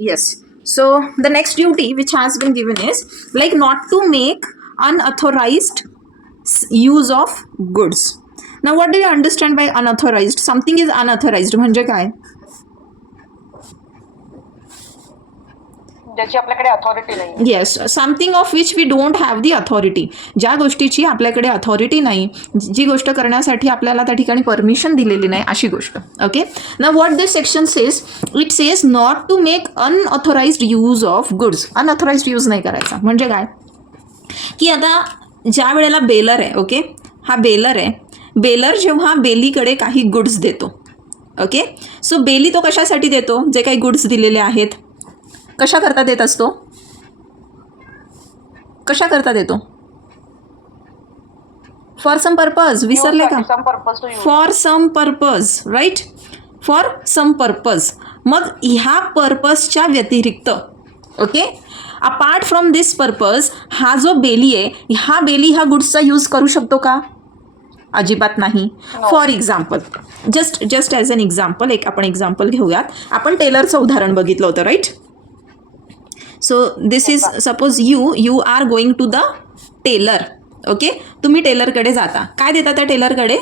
Yes. So the next duty which has been given is like not to make unauthorized use of goods. Now what do you understand by unauthorized? Something is unauthorized म्हणजे काय? ज्याची आपल्याकडे authority नाही. Yes, something of which we don't have the authority. ज्या गोष्टीची आपल्याकडे authority नाही, जी गोष्ट करण्यासाठी आपल्याला त्या ठिकाणी परमिशन दिलेली नाही, अशी गोष्ट. ओके. ना what this section says, it says not to make unauthorised use of goods. Unauthorised use नाही करायचा म्हणजे काय की आता ज्या वेळेला बेलर आहे, ओके, हा बेलर आहे, बेलर जेव्हा बेलीकडे काही गुड्स देतो, ओके, सो बेली तो कशासाठी देतो? जे काही गुड्स दिलेले आहेत कशा करता देत असतो? कशा करता देतो? For some purpose. विसरले का? For some purpose, right, for some purpose. मग ह्या पर्पजच्या व्यतिरिक्त, okay, apart from this purpose, हा जो बेली आहे, हा बेली ह्या गुड्सचा यूज करू शकतो का? अजिबात नाही. For example, just as an example, एक आपण एक्झाम्पल घेऊयात. आपण टेलरचं उदाहरण बघितलं होतं, right. So this is suppose you are going to the tailor. Okay, तुम्ही टेलरकडे जाता. काय देता त्या टेलरकडे?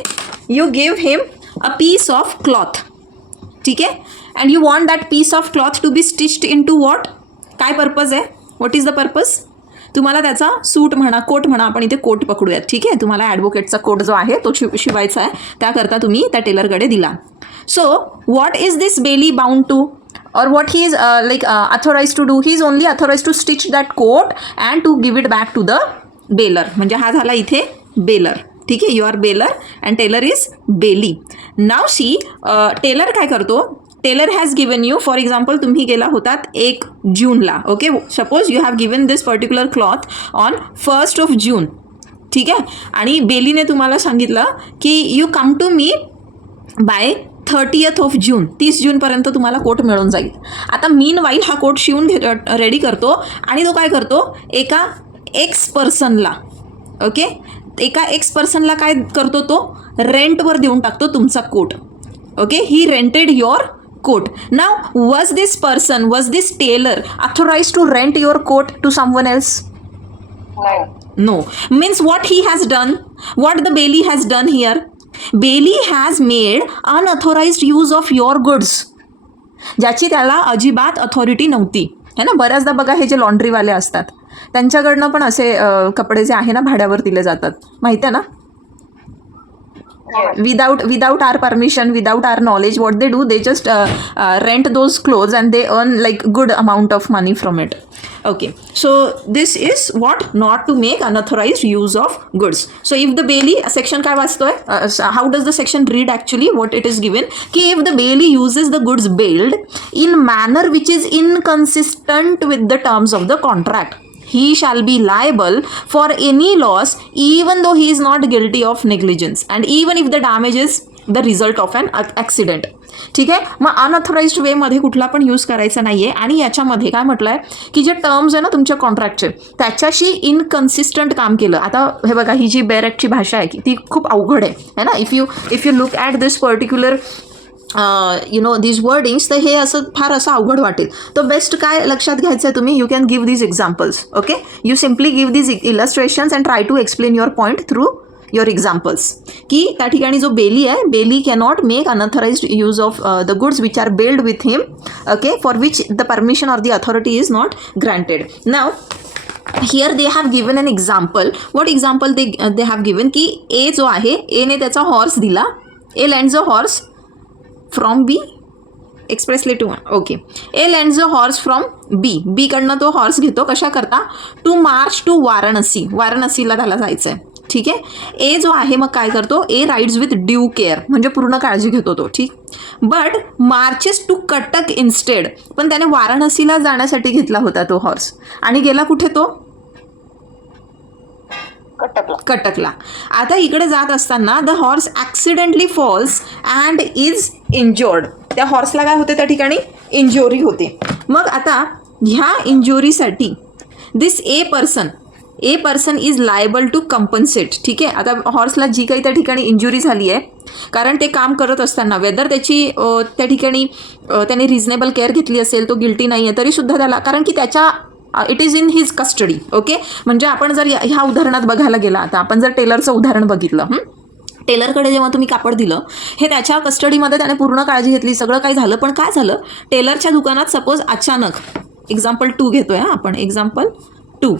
You give him a piece of cloth. ठीक आहे. And you want that piece of cloth to be stitched into what? काय पर्पज आहे? What is the purpose? तुम्हाला त्याचा सूट म्हणा, कोट म्हणा, आपण इथे कोट पकडूयात. ठीक आहे. तुम्हाला ॲडव्होकेटचा कोट जो आहे तो शिवायचा आहे, त्याकरता तुम्ही त्या टेलरकडे दिला. So what is this bailee bound to? or what he is authorized to do? He is only authorized to stitch that coat and to give it back to the baler. म्हणजे हा झाला इथे बेलर. ठीक आहे. You are bailor and tailor is bailee. Now see, tailor काय करतो? Tailor has given you, for example तुम्ही गेला होतात 1 जूनला. Okay, suppose you have given this particular cloth on 1st of June. ठीक आहे. आणि बेलीने तुम्हाला सांगितलं की you come to me by 30th of June. 30 जूनपर्यंत तुम्हाला कोट मिळून जाईल. आता मीन वाईल हा कोट शिवून रेडी करतो आणि तो काय करतो? एका एक्स पर्सनला, ओके, एका एक्स पर्सनला काय करतो? तो रेंटवर देऊन टाकतो तुमचा coat. Okay, he rented your coat. Now was this person, was this tailor authorise to rent your coat to someone else? No. Means what he has done, what the Bailey has done here, Bailey has made unauthorized use of your goods, ज्याची त्याला अजिबात authority नव्हती. है ना. बऱ्याचदा बघा हे जे लॉन्ड्रीवाले असतात त्यांच्याकडनं पण असे कपडे जे आहे ना भाड्यावर दिले जातात, माहिती आहे ना. without our permission, without our knowledge, what they do, they just rent those clothes and they earn like good amount of money from it. Okay, so this is what not to make unauthorized use of goods. So if the Bailey, section काय वाचतोय, how does the section read actually? What it is given ki if the Bailey uses the goods bailed in manner which is inconsistent with the terms of the contract, he shall be liable for any loss even though he is not guilty of negligence and even if the damage is the result of an accident. ठीक आहे. मग unauthorised वेमध्ये कुठला पण use करायचा नाही आहे. आणि याच्यामध्ये काय म्हटलं आहे की जे टर्म्स आहे ना तुमच्या कॉन्ट्रॅक्टचे त्याच्याशी इनकन्सिस्टंट काम केलं. आता हे बघा, ही जी बेरेक्टची भाषा आहे की ती खूप अवघड आहे ना. If you look at this particular these wordings, तर हे असं फार असं अवघड वाटेल. तो बेस्ट काय लक्षात घ्यायचं आहे तुम्ही, you can give these examples. Okay, you simply give these illustrations and try to explain your point through your examples. की त्या ठिकाणी जो बेली आहे, bailee cannot make unauthorized use of the goods which are bailed with him, okay, for which the permission or the authority is not granted. Now here they have given an example. What example they have given की A जो आहे, एने त्याचा horse दिला, A lends a horse from B expressly to, okay, A lends a horse from B. B कडनं तो horse घेतो कशा करता? To march to Varanasi. वाराणसीला त्याला जायचं आहे. ठीक आहे. ए जो आहे मग काय करतो? A rides with due care, म्हणजे पूर्ण काळजी घेतो तो. ठीक. But marches to Cuttack instead. पण त्याने वाराणसीला जाण्यासाठी घेतला होता तो हॉर्स आणि गेला कुठे तो? कटकला. आता इकडे जात असताना the horse accidentally falls and is injured. त्या हॉर्सला काय होते त्या ठिकाणी? इंज्युरी होते. मग आता ह्या इंज्युरीसाठी this A person A person is liable to compensate. ठीक आहे, आता हॉर्सला जी काही त्या ठिकाणी इंजुरी झाली आहे, कारण ते काम करत असताना वेदर त्याची त्या ठिकाणी त्याने रिझनेबल केअर घेतली असेल, तो गिल्टी नाही आहे तरीसुद्धा त्याला, कारण की त्याच्या it is in his custody. Okay, म्हणजे आपण जर ह्या उदाहरणात बघायला गेला, आता आपण जर टेलरचं उदाहरण बघितलं, टेलरकडे जेव्हा तुम्ही कापड दिलं, हे त्याच्या कस्टडीमध्ये त्याने पूर्ण काळजी घेतली, सगळं काय झालं, पण काय झालं, टेलरच्या दुकानात सपोज अचानक एक्झाम्पल 2 घेतोय, आपण एक्झाम्पल 2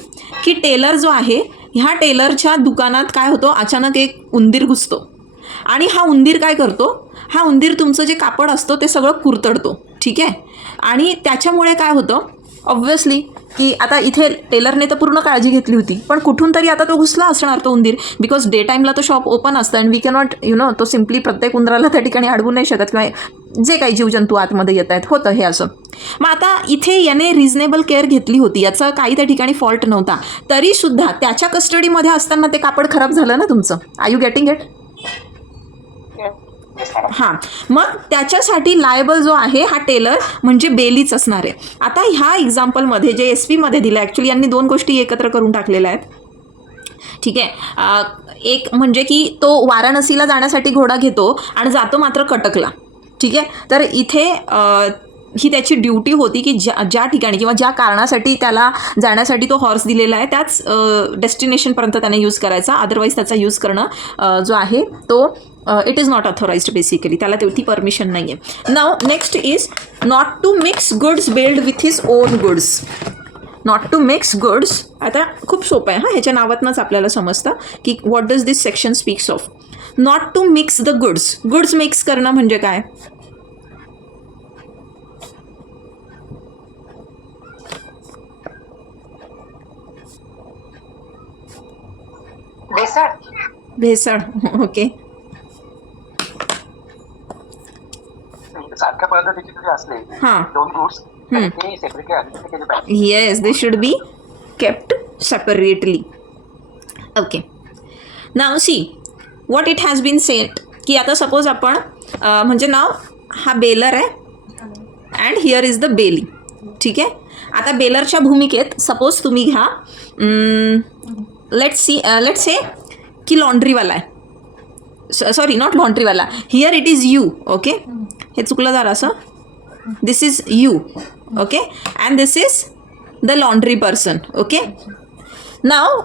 की टेलर जो आहे, ह्या टेलरच्या दुकानात काय होतं, अचानक एक उंदीर घुसतो आणि हा उंदीर काय करतो, हा उंदीर तुमचं जे कापड असतो ते सगळं कुरतडतो. ठीक आहे, आणि त्याच्यामुळे काय होतं, ऑब्व्हियसली की आता इथे टेलरने तर पूर्ण काळजी घेतली होती, पण कुठून तरी आता तो घुसला असणार तो उंदीर, बिकॉज डे टाईमला तो शॉप ओपन असतं अँड वी कॅनॉट तो सिम्पली प्रत्येक उंदराला त्या ठिकाणी अडवू नाही शकत, किंवा जे काही जीवजंतू आतमध्ये येत आहेत होतं हे असं. मग आता इथे याने रिझनेबल केअर घेतली होती, याचा काही त्या ठिकाणी फॉल्ट नव्हता, तरीसुद्धा त्याच्या कस्टडीमध्ये असताना ते कापड खराब झालं ना तुमचं. I you getting it? हां, मग त्याच्यासाठी लायबल जो आहे हा टेलर म्हणजे बेलीच असणार आहे. आता ह्या एक्झाम्पलमध्ये जे SP-मध्ये दिलं, ॲक्च्युली यांनी 2 गोष्टी एकत्र करून टाकलेल्या आहेत. ठीक आहे, एक म्हणजे की तो वाराणसीला जाण्यासाठी घोडा घेतो आणि जातो मात्र कटकला. ठीक आहे, तर इथे ही त्याची ड्युटी होती की ज्या ठिकाणी किंवा ज्या कारणासाठी त्याला जाण्यासाठी तो हॉर्स दिलेला आहे त्याच डेस्टिनेशनपर्यंत त्याने यूज करायचा, अदरवाईज त्याचा यूज करणं जो आहे तो it is not authorised basically, त्याला तेवढी परमिशन नाही आहे. Now next is not to mix goods bailed with his own goods. Not to mix goods, आता खूप सोपं आहे, ह्याच्या नावातनंच आपल्याला समजतं की what does this section speaks of. Not to mix the goods, goods mix करणं म्हणजे काय, भेसळ. ओके, सारख्या पद्धतीचे जरी असले हां, 2 गुड्स ते सेपरेटली केले पाहिजे. Yes, they should be kept separately. Okay, now see what it has been set, की आता सपोज आपण म्हणजे नाव हा बेलर आहे and here is the bailee. ठीक आहे, आता बेलरच्या भूमिकेत सपोज तुम्ही घ्या, लेट्स से की लॉन्ड्रीवाला आहे, सॉरी नॉट लॉन्ड्रीवाला, here it is you. Okay, हे चुकलं जरा असं, this is you. Okay, and this is the laundry person. Okay, now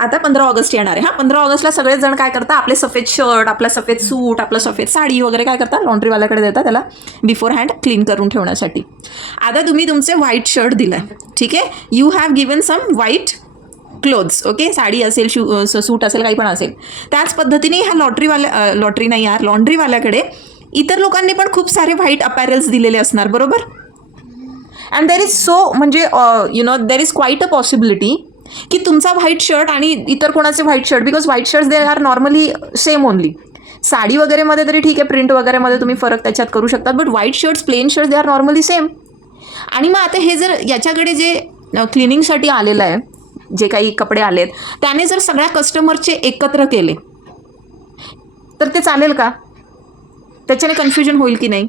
आता 15 ऑगस्ट येणार आहे. 15 ऑगस्टला सगळेच जण काय करतात, आपले सफेद शर्ट, आपला सफेद सूट, आपलं सफेद साडी वगैरे काय करतात, लॉन्ड्रीवाल्याकडे देतात त्याला बिफोर हँड क्लीन करून ठेवण्यासाठी. आता तुम्ही तुमचे व्हाईट शर्ट दिलं आहे. ठीक आहे, you have given some white clothes. Okay, sari असेल, सूट असेल, काही पण असेल. त्याच पद्धतीने ह्या लॉटरी नाही यार, लॉन्ड्रीवाल्याकडे इतर लोकांनी पण खूप सारे व्हाईट अपॅरल्स दिलेले असणार, बरोबर. अँड देर इज म्हणजे there is quite a possibility की तुमचा व्हाईट शर्ट आणि इतर कोणाचे white shirt, because white shirts they are normally same only. Sari वगैरेमध्ये तरी ठीक आहे, प्रिंट वगैरेमध्ये तुम्ही फरक त्याच्यात करू शकतात, but white shirts, plain shirts they are normally same. आणि मग आता हे जर याच्याकडे जे क्लिनिंगसाठी आलेलं आहे, जे काही कपडे आलेत, त्याने जर सगळ्या कस्टमरचे एकत्र केले तर ते चालेल का, त्याच्याने कन्फ्युजन होईल की नाही.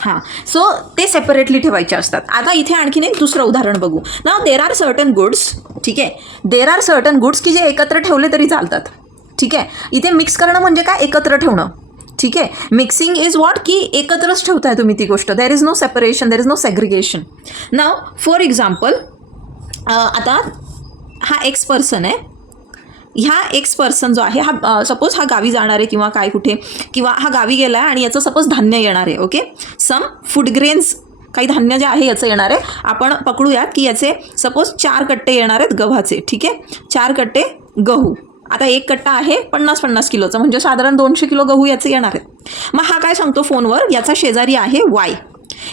हां, सो ते सेपरेटली ठेवायचे असतात. आता इथे आणखीन एक दुसरं उदाहरण बघू. नाव देर आर सर्टन गुड्स. ठीक आहे, देर आर सर्टन गुड्स की जे एकत्र ठेवले तरी चालतात. ठीक आहे, इथे मिक्स करणं म्हणजे काय, एकत्र ठेवणं. ठीक आहे, मिक्सिंग इज वॉट, की एकत्रच ठेवताय तुम्ही ती गोष्ट, there is no separation, there is no segregation. Now for example, आता हा एक्स पर्सन आहे, ह्या एक्स पर्सन जो आहे हा सपोज हा गावी जाणार आहे किंवा काय कुठे, किंवा हा गावी गेला आहे आणि याचं सपोज धान्य येणार आहे. ओके, सम फूड ग्रेन्स, काही धान्य जे आहे याचं येणार आहे. आपण पकडूयात की याचे सपोज 4 कट्टे येणार आहेत गव्हाचे. ठीक आहे, 4 कट्टे गहू. आता एक कट्टा आहे 50-50 किलोचा, म्हणजे साधारण 200 किलो गहू याचे येणार आहेत. मग हा काय सांगतो फोनवर, याचा शेजारी आहे वाय.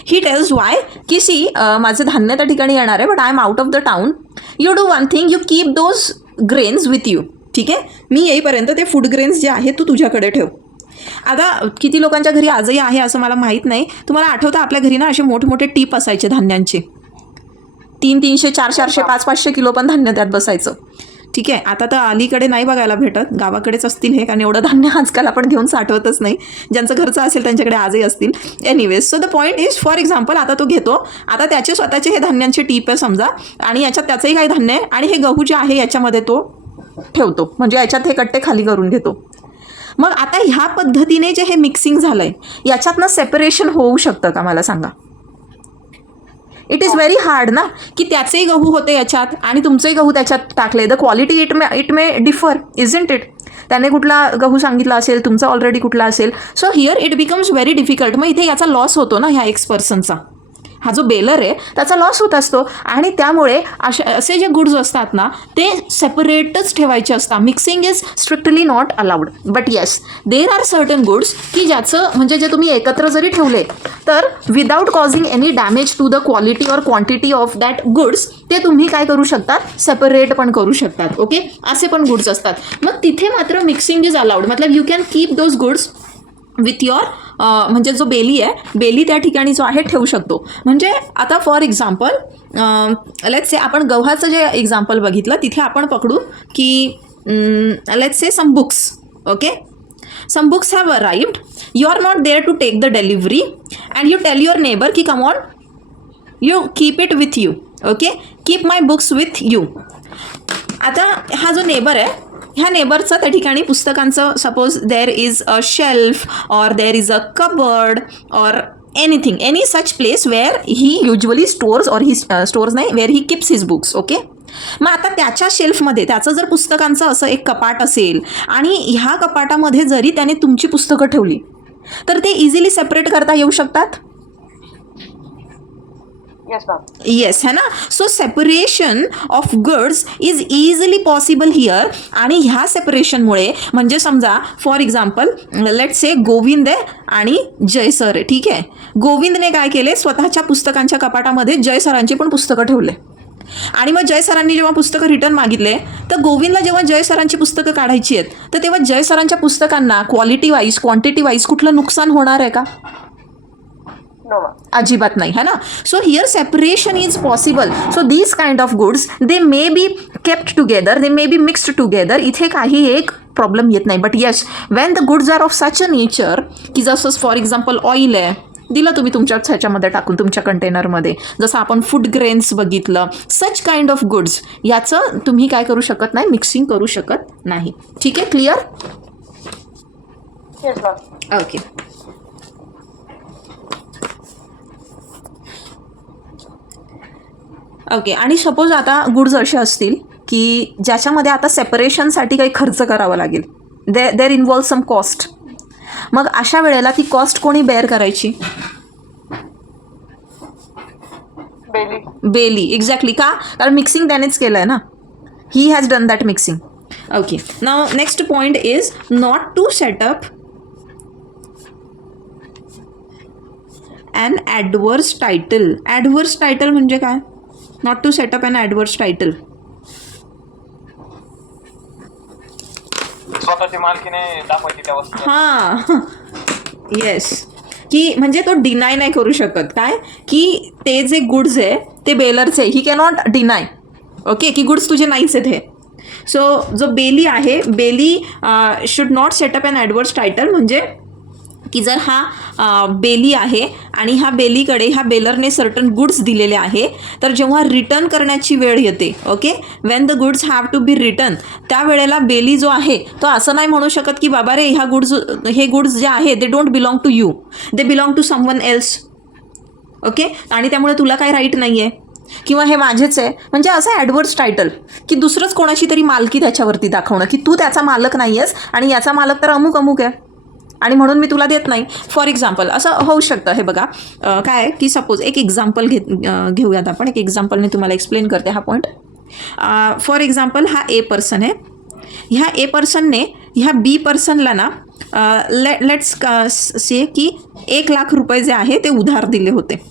ही टेल्स वाय की सी माझं धान्य त्या ठिकाणी येणार आहे, but I am out of the town. You do one thing, you keep those grains with you. ठीक आहे, मी येईपर्यंत ते फूड ग्रेन्स जे आहे तू तुझ्याकडे ठेव. आता किती लोकांच्या घरी आजही आहे असं मला माहीत नाही. तुम्हाला आठवतं आपल्या घरी ना असे मोठमोठे टीप असायचे धान्यांचे, 300-400, 500 किलो पण धान्य त्यात बसायचं. ठीक आहे. आता तर अलीकडे नाही बघायला भेटत, गावाकडेच असतील हे, कारण एवढं धान्य आजकाल आपण घेऊन साठवतच नाही. ज्यांचं घरचं असेल त्यांच्याकडे आजही असतील. Anyways, so the point is, for example आता तो घेतो, आता त्याचे स्वतःचे हे धान्यांचे टीप आहे समजा, आणि याच्यात त्याचंही काही धान्य आहे, आणि हे गहू जे आहे याच्यामध्ये तो ठेवतो, म्हणजे याच्यात हे कट्टे खाली करून घेतो. मग आता ह्या पद्धतीने जे हे मिक्सिंग झालं आहे याच्यातनं सेपरेशन होऊ शकतं का मला सांगा? इट इज व्हेरी हार्ड ना, की त्याचेही गहू होते याच्यात आणि तुमचेही गहू त्याच्यात टाकले. The quality it may differ, isn't it? त्याने कुठला गहू सांगितला असेल, तुमचा ऑलरेडी कुठला असेल. So here it becomes very difficult. मग इथे याचा लॉस होतो ना, ह्या एक्स पर्सनचा, हा जो बेलर आहे त्याचा लॉस होत असतो. आणि त्यामुळे असे जे गुड्स असतात ना ते सेपरेटच ठेवायचे असतात. Mixing is strictly not allowed. But yes, there are certain goods की ज्याचं म्हणजे जे तुम्ही एकत्र जरी ठेवले तर without causing any damage to the quality और क्वांटिटी ऑफ दॅट गुड्स, ते तुम्ही काय करू शकतात, सेपरेट पण करू शकतात. ओके, असे पण गुड्स असतात. मग तिथे मात्र मिक्सिंग इज अलाउड. मतलब you can keep those goods with your म्हणजे जो बेली आहे, बेली त्या ठिकाणी जो आहे ठेवू शकतो. म्हणजे आता फॉर एक्झाम्पल लेट्स से आपण गव्हाचं जे एक्झाम्पल बघितलं तिथे आपण पकडू की let's say some books. Okay, some books have arrived, you are not there to take the delivery and you tell your neighbour की come on, you keep it with you. Okay, keep my books with you. आता हा जो neighbour आहे, ह्या नेबरचं त्या ठिकाणी पुस्तकांचं suppose there is a shelf और देर इज अ कबर्ड और anything, any such place where he usually stores और ही स्टोर्स नाही, where he keeps his books. Okay, मग आता त्याच्या शेल्फमध्ये त्याचं जर पुस्तकांचं असं एक कपाट असेल आणि ह्या कपाटामध्ये जरी त्याने तुमची पुस्तकं ठेवली तर ते इझिली सेपरेट करता येऊ शकतात. येस, है ना. So separation of goods is easily possible here. आणि ह्या सेपरेशनमुळे म्हणजे समजा for example let's say Govind आहे आणि जय सर आहे. ठीक आहे, गोविंदने काय केले, स्वतःच्या पुस्तकांच्या कपाटामध्ये जय सरांची पण पुस्तकं ठेवले. आणि मग जय सरांनी जेव्हा पुस्तकं रिटर्न मागितले तर गोविंदला जेव्हा जय सरांची पुस्तकं काढायची आहेत तर तेव्हा जय सरांच्या पुस्तकांना क्वालिटी वाईज क्वांटिटी वाईज कुठलं नुकसान होणार आहे का? अजिबात नाही, है ना. So here separation is possible. So these kind of goods they may be kept together, they may be mixed together. इथे काही एक प्रॉब्लेम येत नाही. But yes, when the goods are of such a nature की जसं for example oil आहे, दिलं तुम्ही तुमच्याच ह्याच्यामध्ये टाकून तुमच्या कंटेनरमध्ये, जसं आपण फूड ग्रेन्स बघितलं, सच काइंड ऑफ गुड्स, याचं तुम्ही काय करू शकत नाही, मिक्सिंग करू शकत नाही. ठीक आहे, क्लिअर? ओके. ओके, आणि सपोज आता गुड्स असे असतील की ज्याच्यामध्ये आता सेपरेशनसाठी काही खर्च करावा लागेल, देर इन्व्हॉल्व सम कॉस्ट. मग अशा वेळेला ती कॉस्ट कोणी बेअर करायची? बेली. एक्झॅक्टली. का? कारण मिक्सिंग त्यानेच केलं आहे ना, he has done that mixing. Okay, now next point is not to set up an adverse title. Adverse title म्हणजे काय? Not to set up an adverse title. स्वतःची मालकीने दाखवायची त्या वस्तू. हां, येस, की म्हणजे तो डिनाय नाही करू शकत काय की ते जे गुड्स आहे ते बेलरचे, ही कॅनॉट डिनाय. ओके, की गुड्स तुझे नाहीच आहेत हे. सो जो बेली आहे, bailee should not set up an adverse title. म्हणजे की जर हा बेली आहे आणि ह्या बेलीकडे ह्या बेलरने सर्टन गुड्स दिलेले आहे, तर जेव्हा रिटर्न करण्याची वेळ येते, okay, when the goods have to be return, त्यावेळेला बेली जो आहे तो असं नाही म्हणू शकत की बाबा रे हे गुड्स जे आहे they don't belong to you, they belong to someone else. Okay, आणि त्यामुळे तुला काही राईट नाही आहे किंवा हे माझेच आहे. म्हणजे असं ॲडवर्स टायटल की दुसरंच कोणाची तरी मालकी त्याच्यावरती दाखवणं की तू त्याचा मालक नाही आहेस आणि याचा मालक तर अमुक अमुक आहे आणि म्हणून मी तुला देत नाही. फॉर एक्झाम्पल असं होऊ शकतं. हे बघा काय की सपोज एक एक्झाम्पल घेऊयात आपण. एक एक्झाम्पलने तुम्हाला एक्सप्लेन करते हा पॉईंट. फॉर एक्झाम्पल हा ए पर्सन आहे. ह्या ए पर्सनने ह्या बी पर्सनला ना लेट्स से की 1,00,000 रुपये जे आहे ते उधार दिले होते.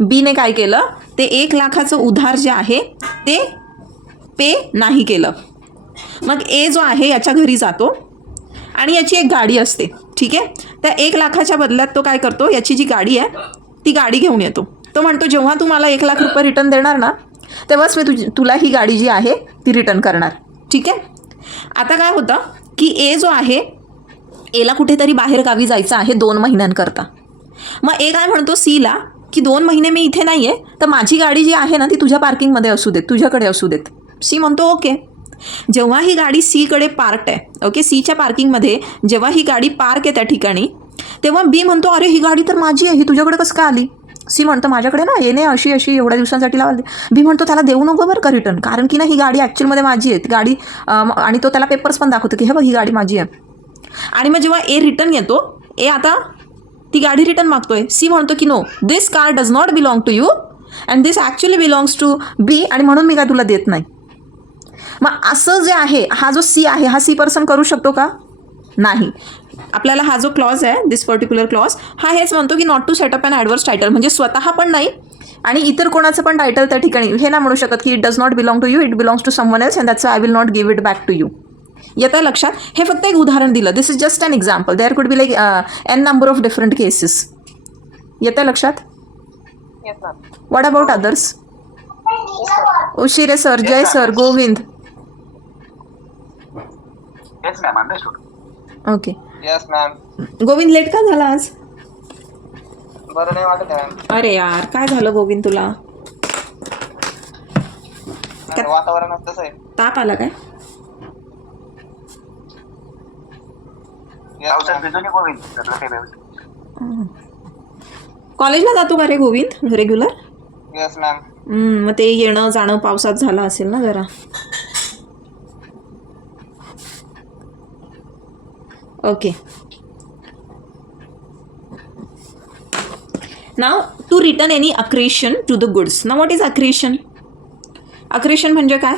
बीने काय केलं, ते 1,00,000चं उधार जे आहे ते पे नाही केलं. मग ए जो आहे याच्या घरी जातो आणि याची एक गाडी असते. ठीक आहे, त्या 1,00,000च्या बदल्यात तो काय करतो, याची जी गाडी आहे ती गाडी घेऊन येतो. तो म्हणतो जेव्हा तू मला 1,00,000 रुपये रिटर्न देणार ना तेव्हाच मी तुला ही गाडी जी आहे ती रिटर्न करणार. ठीक आहे. आता काय होतं की ए जो आहे, एला कुठेतरी बाहेर गावी जायचं आहे 2 महिन्यांकरता. मग ए काय म्हणतो सीला की 2 महिने मी इथे नाही आहे, तर माझी गाडी जी आहे ना ती तुझ्या पार्किंगमध्ये असू देत, तुझ्याकडे असू देत. सी म्हणतो ओके. जेव्हा ही गाडी सीकडे पार्क आहे, ओके, सीच्या पार्किंगमध्ये जेव्हा ही गाडी पार्क आहे त्या ठिकाणी, तेव्हा बी म्हणतो अरे ही गाडी तर माझी आहे, ही तुझ्याकडे कसं काय आली. सी म्हणतो माझ्याकडे ना येणे अशी अशी एवढ्या दिवसांसाठी लावली. बी म्हणतो त्याला देऊ नको बरं का रिटर्न, कारण की ना ही गाडी ॲक्च्युअलमध्ये माझी आहे, ती गाडी आणि तो त्याला पेपर्स पण दाखवतो की हे बघ ही गाडी माझी आहे. आणि मग जेव्हा ए रिटर्न येतो, ए आता ती गाडी रिटर्न मागतोय. सी म्हणतो की no, this car does not belong to you and this actually belongs to B, आणि म्हणून मी काय तुला देत नाही. मग असं जे आहे, हा जो सी आहे हा सी पर्सन करू शकतो का? नाही. आपल्याला हा जो क्लॉज आहे, दिस पर्टिक्युलर क्लॉज, हा हेच म्हणतो की not to set up an adverse title, म्हणजे स्वतः पण नाही आणि इतर कोणाचं पण टायटल त्या ठिकाणी हे नाही म्हणू शकत की it does not belong to you, it belongs to someone else and that's I will not give it back to you. येतं लक्षात? हे फक्त एक उदाहरण दिलं. This is just an example. There could be like an number of different cases. येतं लक्षात? What about others? उशिरे sir, Jay sir, Govind. Yes ma'am, understood. Okay. Yes ma'am. Govind late का झाला आज? बरं नाही वाटत मॅम. अरे यार, काय झालं गोविंद तुला? वातावरण तसं आहे. ताप आला काय? कॉलेजला जातो का रे गोविंद रेग्युलर? Yes ma'am. मग ते येणं जाणं पावसात झालं असेल ना जरा. Okay. Now to return any accretion to the goods. Now what is accretion? Accretion म्हणजे काय?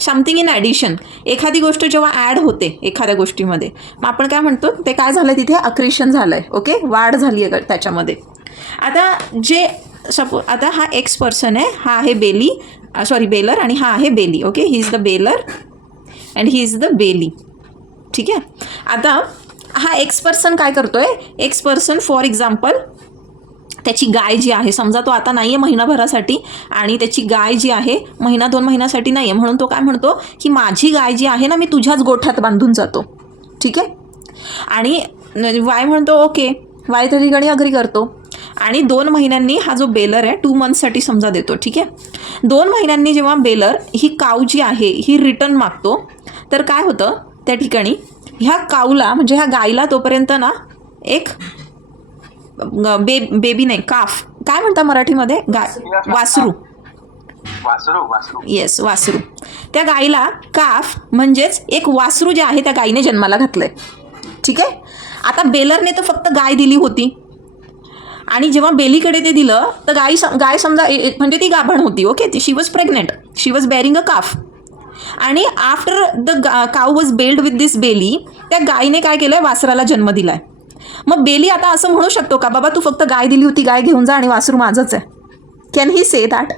Something in addition. एखादी गोष्ट जेव्हा ॲड होते एखाद्या गोष्टीमध्ये, मग आपण काय म्हणतो ते काय झालं तिथे? अक्रेशन झालं आहे. ओके, वाढ झाली आहे त्याच्यामध्ये. आता जे आता हा एक्स पर्सन आहे, हा आहे बेली, सॉरी बेलर, आणि हा आहे bailee. Okay, he is the bailor and he is the bailee. ठीक आहे. आता हा एक्स पर्सन काय करतोय? एक्स पर्सन फॉर एक्झाम्पल त्याची गाय जी आहे, समजा तो आता नाही आहे महिनाभरासाठी, आणि त्याची गाय जी आहे 1-2 महिन्यासाठी नाही आहे, म्हणून तो काय म्हणतो की माझी गाय जी आहे ना मी तुझ्याच गोठ्यात बांधून जातो. ठीक आहे. आणि वाय म्हणतो ओके, वाय त्या ठिकाणी अग्री करतो. आणि 2 महिन्यांनी हा जो बेलर आहे 2 मंथसाठी समजा देतो. ठीक आहे. 2 महिन्यांनी जेव्हा बेलर ही काऊ जी आहे ही रिटर्न मागतो, तर काय होतं त्या ठिकाणी? ह्या काऊला म्हणजे ह्या गायला तोपर्यंत ना एक बेबी नाही, काफ काय म्हणता मराठीमध्ये? वासरू. येस, वासरू. त्या गायीला काफ म्हणजेच एक वासरू जे आहे त्या गायीने जन्माला घातलंय. ठीक आहे. आता बेलरने तर फक्त गाय दिली होती, आणि जेव्हा बेलीकडे ते दिलं तर गाय समजा म्हणजे ती गाभण होती. Okay, she was pregnant, she was bearing a calf. आणि after the cow was bailed with this bailee, त्या गायीने काय केलं? वासराला जन्म दिलाय. मग बेली आता असं म्हणू शकतो का बाबा तू फक्त गाय दिली होती, गाय घेऊन जा आणि वासरू माझंच आहे? Can he say that?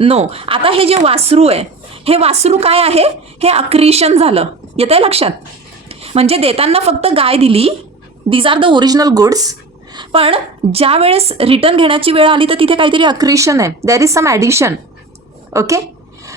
No. आता हे जे वासरू आहे, हे वासरू काय आहे? हे अक्रिशन झालं. येतंय लक्षात? म्हणजे देताना फक्त गाय दिली, these are the original goods, पण ज्या वेळेस रिटर्न घेण्याची वेळ आली तर तिथे काहीतरी अक्रिशन आहे, there is some addition. Okay.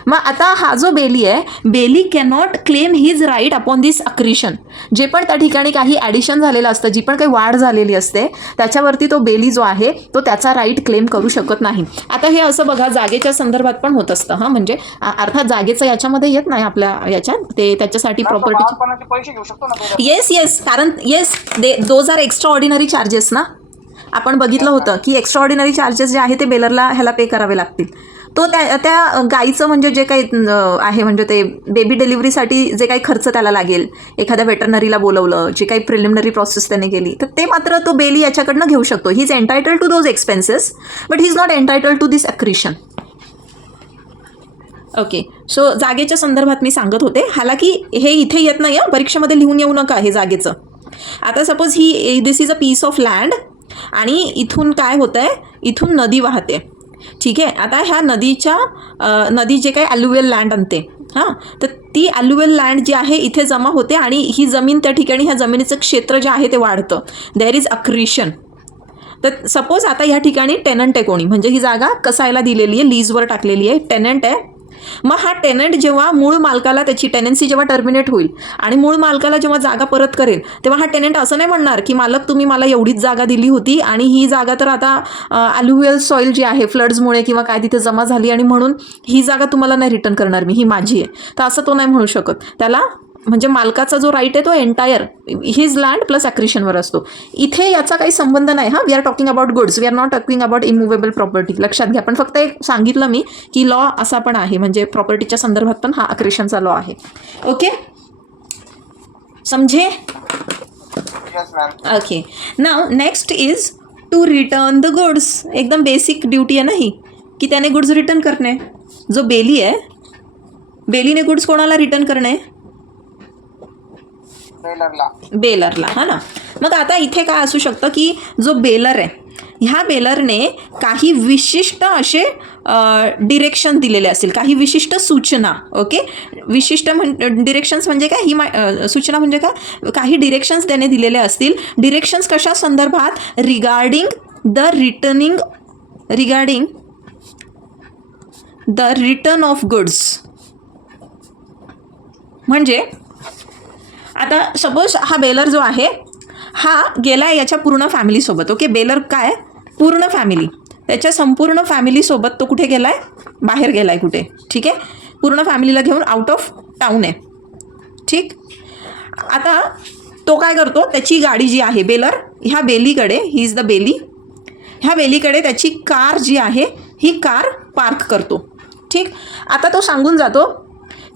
मग आता हा जो बेली आहे, bailee cannot claim his right upon this accretion. जे पण त्या ठिकाणी काही ॲडिशन झालेलं असतं, जी पण काही वाढ झालेली असते, त्याच्यावरती तो बेली जो आहे तो त्याचा राईट क्लेम करू शकत नाही. आता हे असं बघा जागेच्या संदर्भात पण होत असतं. हां, म्हणजे अर्थात जागेचं याच्यामध्ये येत नाही आपल्या याच्यात, ते त्याच्यासाठी प्रॉपर्टी पैसे घेऊ शकतो ना. येस, कारण yes those are extra ordinary charges ना. आपण बघितलं होतं की एक्स्ट्रा ऑर्डिनरी चार्जेस जे आहे ते बेलरला ह्याला पे करावे लागतील. तो त्या गाईचं म्हणजे जे काही आहे, म्हणजे ते बेबी डिलिव्हरीसाठी जे काही खर्च त्याला लागेल, एखाद्या वेटरनरीला बोलवलं, जे काही प्रिलिमिनरी प्रोसेस त्याने केली, तर ते मात्र तो बेली याच्याकडनं घेऊ शकतो. He is entitled to those expenses, but he is not entitled to this accretion. Okay. So जागेच्या संदर्भात मी सांगत होते. हालाकी हे इथे येत नाही, परीक्षेमध्ये लिहून येऊ नका हे जागेचं. आता suppose this is a piece of land, आणि इथून काय होतं आहे? इथून नदी वाहते. ठीक आहे. आता ह्या नदी जे काही ॲल्युव्हियल लँड आणते, हां, तर ती ॲल्युव्हियल लँड जी आहे इथे जमा होते, आणि ही जमीन त्या ठिकाणी ह्या जमिनीचं क्षेत्र जे आहे ते वाढतं. There is accretion. तर सपोज आता ह्या ठिकाणी टेनंट आहे कोणी, म्हणजे ही जागा कसायला दिलेली आहे, लीजवर टाकलेली आहे, टेनंट आहे, मग हा टेनंट जेव्हा मूळ मालकाला त्याची टेनन्सी जेव्हा टर्मिनेट होईल आणि मूळ मालकाला जेव्हा जागा परत करेल तेव्हा हा टेनंट असं नाही म्हणणार की मालक तुम्ही मला एवढीच जागा दिली होती आणि ही जागा तर आता अल्युव्हियल सॉईल जी आहे फ्लड्समुळे किंवा काय तिथे जमा झाली आणि म्हणून ही जागा तुम्हाला नाही रिटर्न करणार मी, ही माझी आहे. तर असं तो नाही म्हणू शकत. त्याला म्हणजे मालकाचा जो राईट आहे तो एंटायर हिज लँड प्लस ॲक्रिशनवर असतो. इथे याचा काही संबंध नाही. We are talking about goods, we are not talking about immovable property. लक्षात घ्या. पण फक्त एक सांगितलं मी की लॉ असा पण आहे, म्हणजे प्रॉपर्टीच्या संदर्भात पण हा ॲक्रिशनचा लॉ आहे. ओके, समझे? Yes ma'am. Okay, now next is to return the goods. एकदम बेसिक ड्युटी आहे ना ही, की त्याने गुड्स रिटर्न करणे. जो बेली आहे, बेलीने गुड्स कोणाला रिटर्न करणे? बेलरला. हा ना. मग आता इथे काय असू शकतं की जो बेलर आहे ह्या बेलरने काही विशिष्ट असे डिरेक्शन दिलेले असतील, काही विशिष्ट सूचना. ओके, विशिष्ट डिरेक्शन्स म्हणजे काय, ही सूचना म्हणजे काय, काही डिरेक्शन्स त्याने दिलेले असतील. डिरेक्शन्स कशा संदर्भात? Regarding the return of goods. म्हणजे आता सपोज हा बेलर जो आहे हा गेला याच्या पूर्ण फॅमिलीसोबत. ओके, बेलर काय, पूर्ण फॅमिली, त्याच्या संपूर्ण फॅमिलीसोबत तो कुठे गेला आहे? बाहेर गेला आहे कुठे. ठीक आहे, पूर्ण फॅमिलीला घेऊन आउट ऑफ टाऊन आहे. ठीक, आता तो काय करतो, त्याची गाडी जी आहे, बेलर ह्या बेलीकडे, ही इज द बेली, ह्या बेलीकडे त्याची कार जी आहे ही कार पार्क करतो. ठीक, आता तो सांगून जातो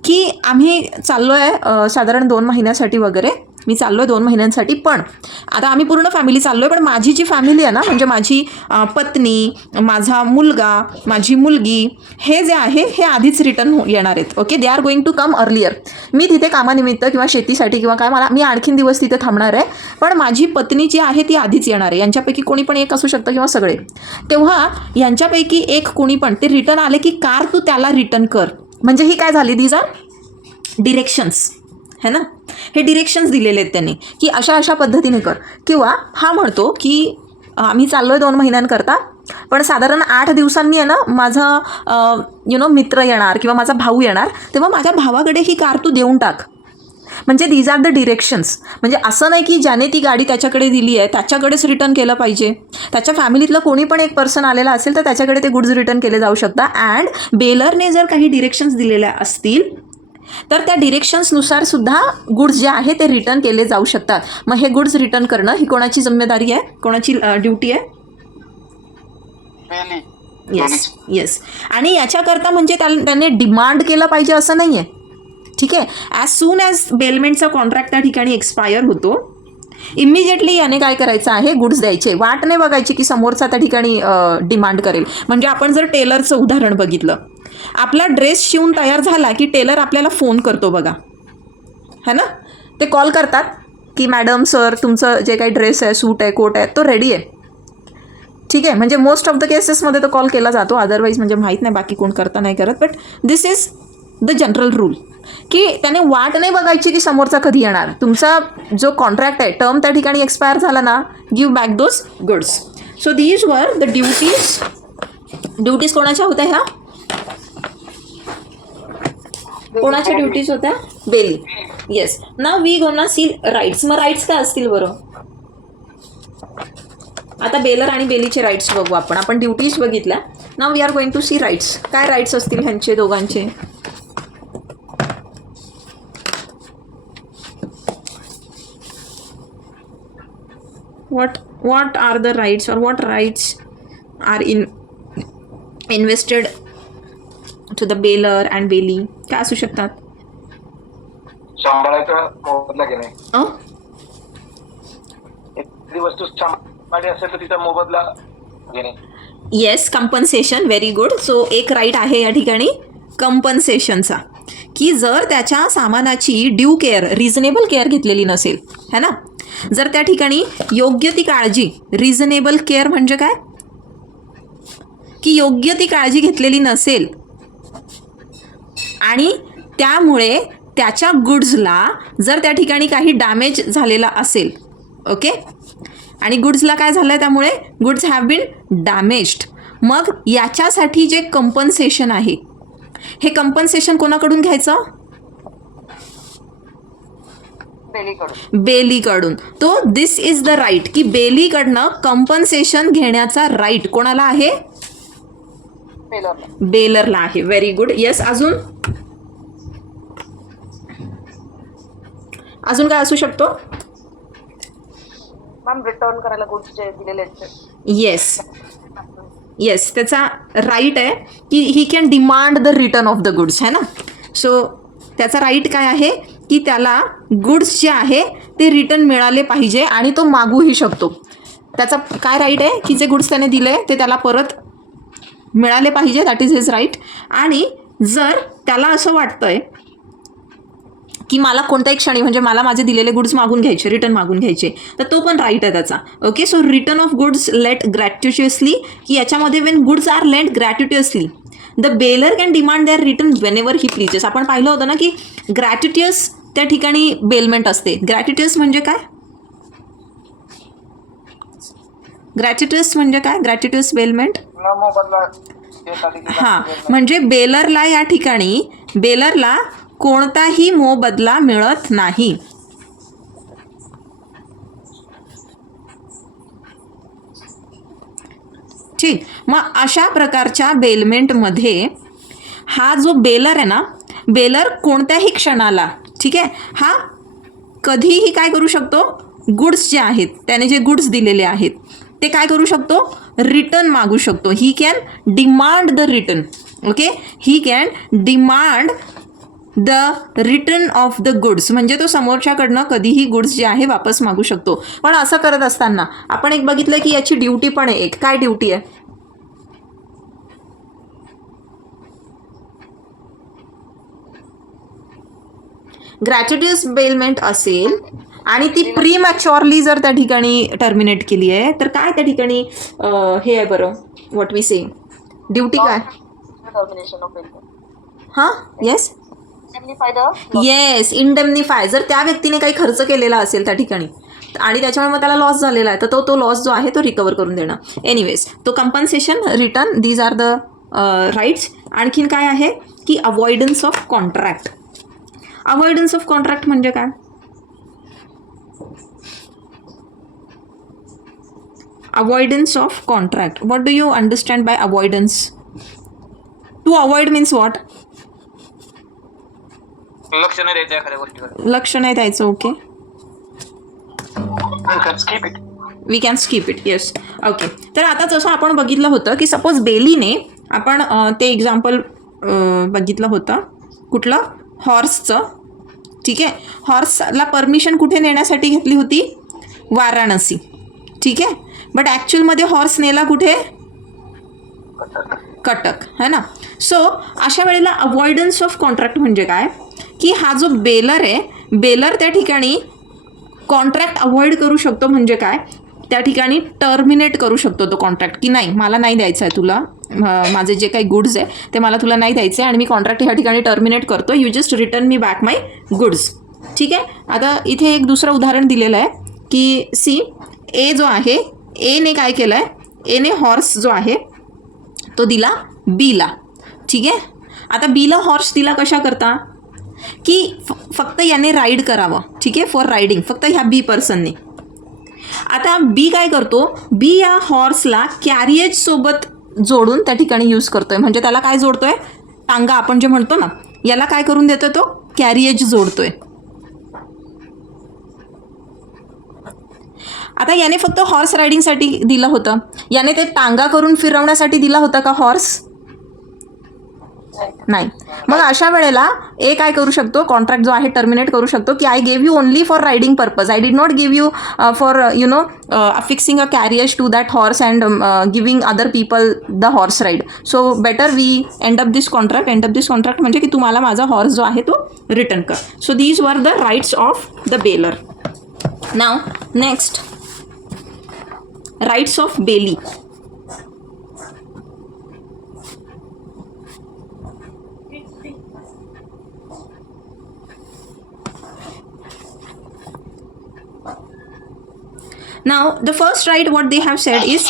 की आम्ही चाललो आहे साधारण 2 महिन्यासाठी वगैरे, मी चाललो आहे 2 महिन्यांसाठी, पण आता आम्ही पूर्ण फॅमिली चाललो आहे, पण माझी जी फॅमिली आहे ना, म्हणजे माझी पत्नी, माझा मुलगा, माझी मुलगी, हे जे आहे हे आधीच रिटर्न येणार आहेत. Okay, they are going to come earlier. मी तिथे कामानिमित्त किंवा शेतीसाठी किंवा काय, मी आणखीन दिवस तिथे थांबणार आहे, पण माझी पत्नी जी आहे ती आधीच येणार आहे. यांच्यापैकी कोणी पण एक असू शकतं किंवा सगळे. तेव्हा यांच्यापैकी एक कोणी पण ते रिटर्न आले की कार तू त्याला रिटर्न कर. म्हणजे ही काय झाली, दीज आर डिरेक्शन्स, है ना. हे डिरेक्शन्स दिलेले आहेत त्यांनी की अशा अशा पद्धतीने कर. किंवा हा म्हणतो की आम्ही चाललो आहे 2 महिन्यांकरता, पण साधारण 8 दिवसांनी आहे ना माझा मित्र येणार किंवा माझा भाऊ येणार, तेव्हा माझ्या भावाकडे ही कार तू देऊन टाक. म्हणजे दीज आर द डिरेक्शन्स. म्हणजे असं नाही की ज्याने ती गाडी त्याच्याकडे दिली आहे त्याच्याकडेच रिटर्न केलं पाहिजे. त्याच्या फॅमिलीतलं कोणी पण एक पर्सन आलेला असेल तर त्याच्याकडे ते गुड्स रिटर्न केले जाऊ शकतात. अँड बेलरने जर काही डिरेक्शन्स दिलेल्या असतील तर त्या डिरेक्शन्सनुसार सुद्धा गुड्स जे आहे ते रिटर्न केले जाऊ शकतात. मग हे गुड्स रिटर्न करणं ही कोणाची जिम्मेदारी आहे, कोणाची ड्युटी आहे? येस. आणि याच्याकरता म्हणजे त्याने डिमांड केलं पाहिजे असं नाही आहे. ठीक आहे, ॲज सून ॲज बेलमेंटचा कॉन्ट्रॅक्ट त्या ठिकाणी एक्सपायर होतो, इमिजिएटली याने काय करायचं आहे, गुड्स द्यायचे. वाट नाही बघायची की समोरचा त्या ठिकाणी डिमांड करेल. म्हणजे आपण जर टेलरचं उदाहरण बघितलं, आपला ड्रेस शिवून तयार झाला की टेलर आपल्याला फोन करतो बघा, है ना. ते कॉल करतात की मॅडम, सर, तुमचं जे काही ड्रेस आहे, सूट आहे, कोट आहे, तो रेडी आहे. ठीक आहे, म्हणजे मोस्ट ऑफ द केसेसमध्ये तो कॉल केला जातो. अदरवाईज म्हणजे माहीत नाही बाकी कोण करता नाही करत, but this is the general rule की त्याने वाट नाही बघायची की समोरचा कधी येणार. तुमचा जो कॉन्ट्रॅक्ट आहे, टर्म त्या ठिकाणी एक्सपायर झाला ना, give back those goods. So these वर द ड्युटीज कोणाच्या होत्या ह्या? कोणाच्या ड्युटीज होत्या? Bailee. Yes. Now we gonna see rights. मग राईट्स काय असतील बरं? आता बेलर आणि बेलीचे राईट्स बघू आपण ड्युटीज बघितल्या. Now we are going to see rights. काय राईट्स असतील ह्यांचे दोघांचे? what are the rights or what rights are invested to the baler and bailey? काय असू शकतात? सांभाळायचा मोबदला घेणे. एखादी वस्तू सांभाळली असेल तर तिचा मोबदला घेणे. Yes, compensation. Very good. So एक राईट आहे या ठिकाणी कंपन्सेशनचा, की जर त्याच्या सामानाची ड्यू केअर, रिझनेबल केअर घेतलेली नसेल, है ना. जर त्या ठिकाणी योग्य ती काळजी, रिझनेबल केअर म्हणजे काय, की योग्य ती काळजी घेतलेली नसेल आणि त्यामुळे त्याच्या गुड्सला जर त्या ठिकाणी काही डॅमेज झालेला असेल, ओके, आणि गुड्सला काय झालं आहे, त्यामुळे गुड्स हॅव बीन डॅमेज्ड, मग याच्यासाठी जे कंपन्सेशन आहे हे कंपन्सेशन कोणाकडून घ्यायचं? बेलीकडून. तो दिस इज द राईट की बेलीकडनं कंपन्सेशन घेण्याचा राईट कोणाला आहे? बेलरला आहे. Very good. येस. अजून काय असू शकतो? रिटर्न करायला गुड्स जे दिलेले येस त्याचा राईट आहे की he can demand the return of the goods, है ना. सो त्याचा राईट काय आहे की त्याला गुड्स जे आहे ते रिटर्न मिळाले पाहिजे आणि तो मागूही शकतो. त्याचा काय राईट आहे की जे गुड्स त्याने दिले ते त्याला परत मिळाले पाहिजे. That is his right. आणि जर त्याला असं वाटतंय की मला कोणत्याही क्षणी म्हणजे मला माझे दिलेले गुड्स मागून घ्यायचे, रिटर्न मागून घ्यायचे, तर तो पण राईट आहे त्याचा. Okay. So return of goods lent gratuitously की याच्यामध्ये when goods are lent gratuitously the bailor can demand their return whenever he pleases. आपण पाहिलं होतं ना की ग्रॅट्युटियस त्या ठिकाणी बेलमेंट असते. ग्रॅट्युटियस म्हणजे काय? ग्रॅट्युटियस बेलमेंट. हां, म्हणजे बेलरला या ठिकाणी कोणताही मोबदला मिळत नाही. ठीक. मग अशा प्रकारच्या बेलमेंटमध्ये हा जो बेलर आहे ना, बेलर कोणत्याही क्षणाला, ठीक आहे, हा कधीही काय करू शकतो? गुड्स जे आहेत त्याने जे गुड्स दिलेले आहेत ते काय करू शकतो? रिटर्न मागू शकतो. He can demand the return. Okay. He can demand the return of the goods. म्हणजे तो समोरच्याकडनं कधीही गुड्स जे आहे वापस मागू शकतो. पण असं करत असताना आपण एक बघितलं की याची ड्युटी पण आहे. एक काय ड्युटी आहे? ग्रॅच्युटियस बेलमेंट असेल आणि ती प्रीमॅच्युअरली जर त्या ठिकाणी टर्मिनेट केली आहे तर काय त्या ठिकाणी हे आहे बरं, व्हॉट वी से, ड्युटी काय? हां. येस, इंडेम्निफाय. जर त्या व्यक्तीने काही खर्च केलेला असेल त्या ठिकाणी आणि त्याच्यामुळे मग त्याला लॉस झालेला आहे तर तो लॉस जो आहे तो रिकवर करून देणं. एनिवेज, तो compensation, return, these are the rights. आणखीन काय आहे की avoidance of contract. Avoidance of contract म्हणजे काय? Avoidance of contract. What do you understand by avoidance? To avoid means what? लक्ष नाही द्यायचं एखाद्या गोष्टीवर. लक्ष नाही द्यायचं. Okay. We can skip it. Yes. Okay. तर आता जसं आपण बघितलं होतं की सपोज बेलीने आपण ते एक्झाम्पल बघितलं होतं कुठलं? हॉर्सचं. ठीक आहे. हॉर्सला परमिशन कुठे नेण्यासाठी घेतली होती? वाराणसी. ठीक आहे. बट ॲक्च्युअलमध्ये हॉर्स नेला कुठे? कटक, है ना. सो अशा वेळेला अवॉइडन्स ऑफ कॉन्ट्रॅक्ट म्हणजे काय की हा जो बेलर आहे, बेलर त्या ठिकाणी कॉन्ट्रॅक्ट अवॉइड करू शकतो. म्हणजे काय? त्या ठिकाणी टर्मिनेट करू शकतो तो कॉन्ट्रॅक्ट की नाही, मला नाही द्यायचं आहे तुला, माझे जे काही गुड्स आहे ते मला तुला नाही द्यायचे आणि मी कॉन्ट्रॅक्ट ह्या ठिकाणी टर्मिनेट करतो. You just return me back my goods. ठीक आहे. आता इथे एक दुसरं उदाहरण दिलेलं आहे की सी, ए जो आहे, एने काय केलं आहे? एने हॉर्स जो आहे तो दिला बीला. ठीक आहे. आता बीला हॉर्स दिला कशा करता की फक्त याने राईड करावं. ठीक आहे. फॉर रायडिंग फक्त ह्या बी पर्सनने. आता बी काय करतो? बी या हॉर्सला कॅरिएज सोबत जोडून त्या ठिकाणी यूज करतोय. म्हणजे त्याला काय जोडतोय? टांगा आपण जे म्हणतो ना, याला काय करून देतोय? तो कॅरिएज जोडतोय. आता याने फक्त हॉर्स रायडिंगसाठी दिलं होतं, याने ते टांगा करून फिरवण्यासाठी दिला होता का हॉर्स? नाही. मग अशा वेळेला ए काय करू शकतो? कॉन्ट्रॅक्ट जो आहे टर्मिनेट करू शकतो की I gave you only for riding purpose. I did not give you for fixing a carriage to that horse and giving other people the horse ride. So better we end up this contract. End up this contract म्हणजे की तुम्हाला माझा horse जो आहे तो return कर. So these वर the rights of the bailor. Now next, rights of Bailey. Now the first right what they have said is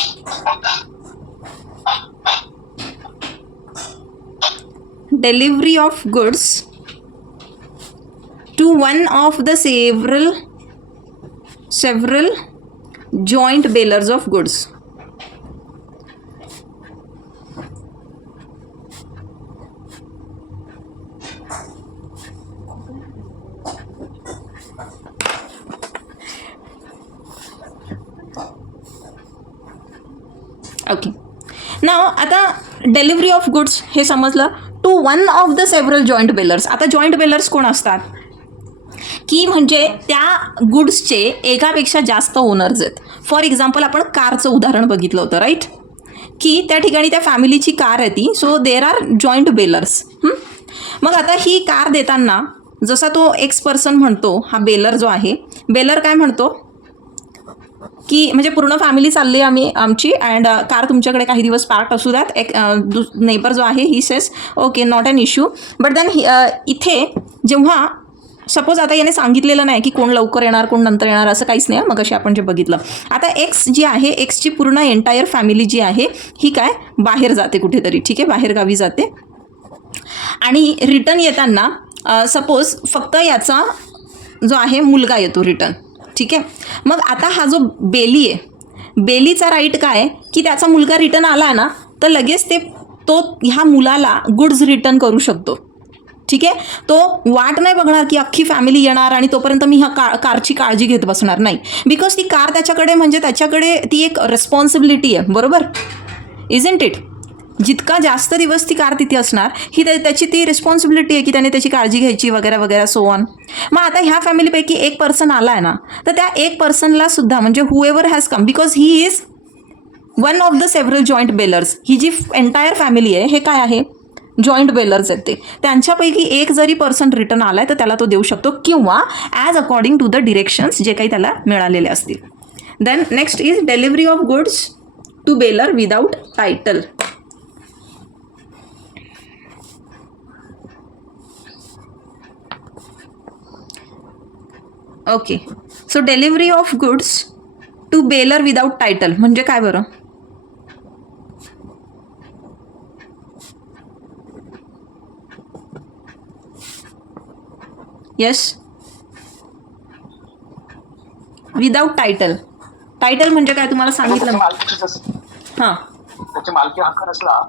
delivery of goods to one of the several joint bailers of goods. Okay now आता delivery of goods हे समजलं. To one of the several joint bailers. आता joint बेलर्स कोण असतात की म्हणजे त्या गुड्सचे एकापेक्षा जास्त ओनर्स आहेत. फॉर एक्झाम्पल आपण कारचं उदाहरण बघितलं होतं राईट, की त्या ठिकाणी त्या फॅमिलीची कार आहे ती, सो देर आर जॉईंट बेलर्स. मग आता ही कार देताना जसा तो एक्स पर्सन म्हणतो, हा बेलर जो आहे, बेलर काय म्हणतो की म्हणजे पूर्ण फॅमिली चालली आमची अँड कार तुमच्याकडे काही दिवस पार्क असू द्यात. एक नेबर जो आहे he says okay not an issue. But then इथे जेव्हा सपोज आता याने सांगितलेलं नाही की कोण लवकर येणार कोण नंतर येणार असं काहीच नाही. मग अशी आपण जे बघितलं. आता एक्स जी आहे, एक्सची पूर्ण एंटायर फॅमिली जी आहे ही काय बाहेर जाते कुठेतरी, ठीक आहे, बाहेरगावी जाते. आणि रिटर्न येताना सपोज फक्त याचा जो आहे मुलगा येतो रिटर्न, ठीक आहे. मग आता हा जो बेली आहे, बेलीचा राईट काय की त्याचा मुलगा रिटर्न आला ना तर लगेच तो ह्या मुलाला गुड्स रिटर्न करू शकतो, ठीक आहे. तो वाट नाही बघणार की अख्खी फॅमिली येणार आणि तोपर्यंत मी ह्या कारची काळजी घेत बसणार नाही. बिकॉज ती कार त्याच्याकडे म्हणजे त्याच्याकडे ती एक रिस्पॉन्सिबिलिटी आहे, बरोबर, इजंट इट. जितका जास्त दिवस ती कार तिथे असणार ही त्याची ती रिस्पॉन्सिबिलिटी आहे की त्याने त्याची काळजी घ्यायची वगैरे वगैरे सो ऑन. मग आता ह्या फॅमिलीपैकी एक पर्सन आला आहे ना तर त्या एक पर्सनला सुद्धा म्हणजे whoever has come, because he is one of the several joint bailers. ही जी एंटायर फॅमिली आहे हे काय आहे, जॉईंट बेलर्स आहेत ते. त्यांच्यापैकी एक जरी पर्सन रिटर्न आला आहे तर त्याला तो देऊ शकतो किंवा as according to the directions जे काही त्याला मिळालेले असतील. Then next is delivery of goods to bailor without title. Okay, so delivery of goods to bailor without title म्हणजे काय बरं. Yes, without title. टायटल म्हणजे काय तुम्हाला सांगितलं. हां, त्याची मालकी हक्क नसला